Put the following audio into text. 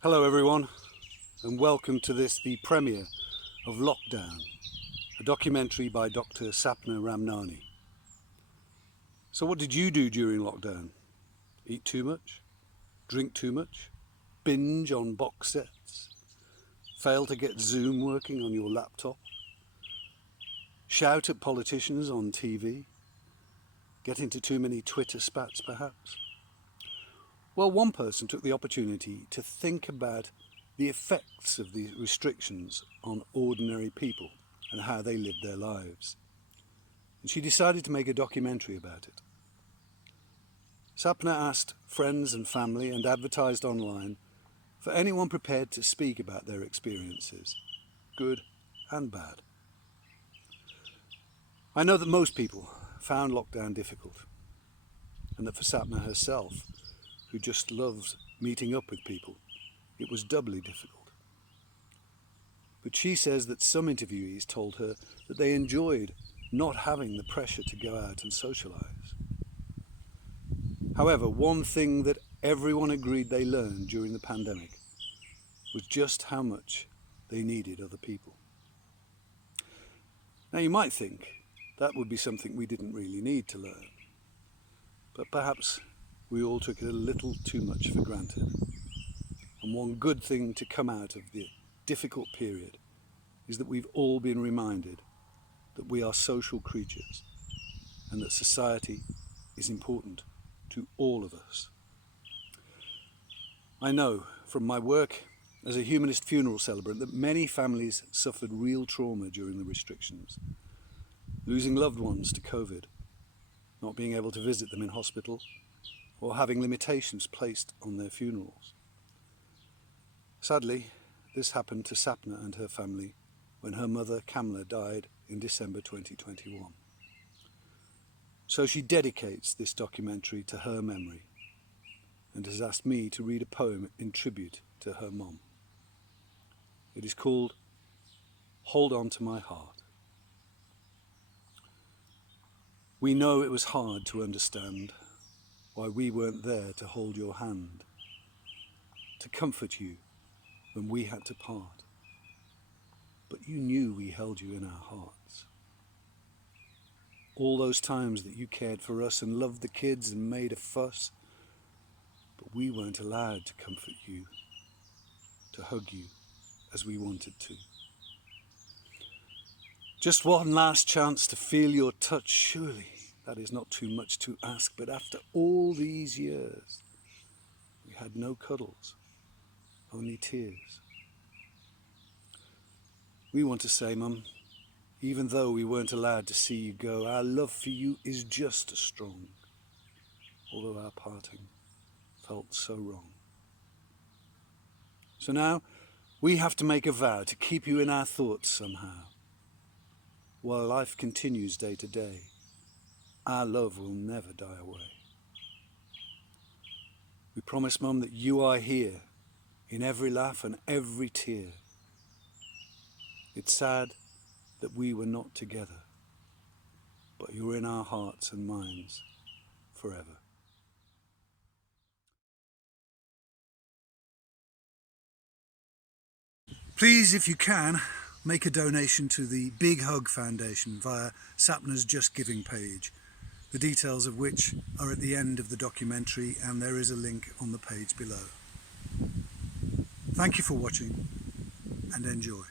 Hello everyone, and welcome to the premiere of Lockdown, a documentary by Dr. Sapna Ramnani. So what did you do during lockdown? Eat too much? Drink too much? Binge on box sets? Fail to get Zoom working on your laptop? Shout at politicians on TV? Get into too many Twitter spats perhaps? Well, one person took the opportunity to think about the effects of these restrictions on ordinary people and how they lived their lives. And she decided to make a documentary about it. Sapna asked friends and family and advertised online for anyone prepared to speak about their experiences, good and bad. I know that most people found lockdown difficult, and that for Sapna herself, who just loves meeting up with people, it was doubly difficult. But she says that some interviewees told her that they enjoyed not having the pressure to go out and socialise. However, one thing that everyone agreed they learned during the pandemic was just how much they needed other people. Now you might think that would be something we didn't really need to learn, but perhaps we all took it a little too much for granted. And one good thing to come out of the difficult period is that we've all been reminded that we are social creatures and that society is important to all of us. I know from my work as a humanist funeral celebrant that many families suffered real trauma during the restrictions, losing loved ones to COVID, not being able to visit them in hospital, or having limitations placed on their funerals. Sadly, this happened to Sapna and her family when her mother Kamla died in December 2021. So she dedicates this documentary to her memory and has asked me to read a poem in tribute to her mom. It is called Hold On to My Heart. We know it was hard to understand why we weren't there to hold your hand, to comfort you when we had to part. But you knew we held you in our hearts. All those times that you cared for us and loved the kids and made a fuss, but we weren't allowed to comfort you, to hug you as we wanted to. Just one last chance to feel your touch, surely. That is not too much to ask, but after all these years, we had no cuddles, only tears. We want to say, Mum, even though we weren't allowed to see you go, our love for you is just as strong, although our parting felt so wrong. So now we have to make a vow to keep you in our thoughts somehow. While life continues day to day, our love will never die away. We promise, Mum, that you are here in every laugh and every tear. It's sad that we were not together, but you're in our hearts and minds forever. Please, if you can, make a donation to the Big Hug Foundation via Sapna's Just Giving page, the details of which are at the end of the documentary, and there is a link on the page below. Thank you for watching and enjoy.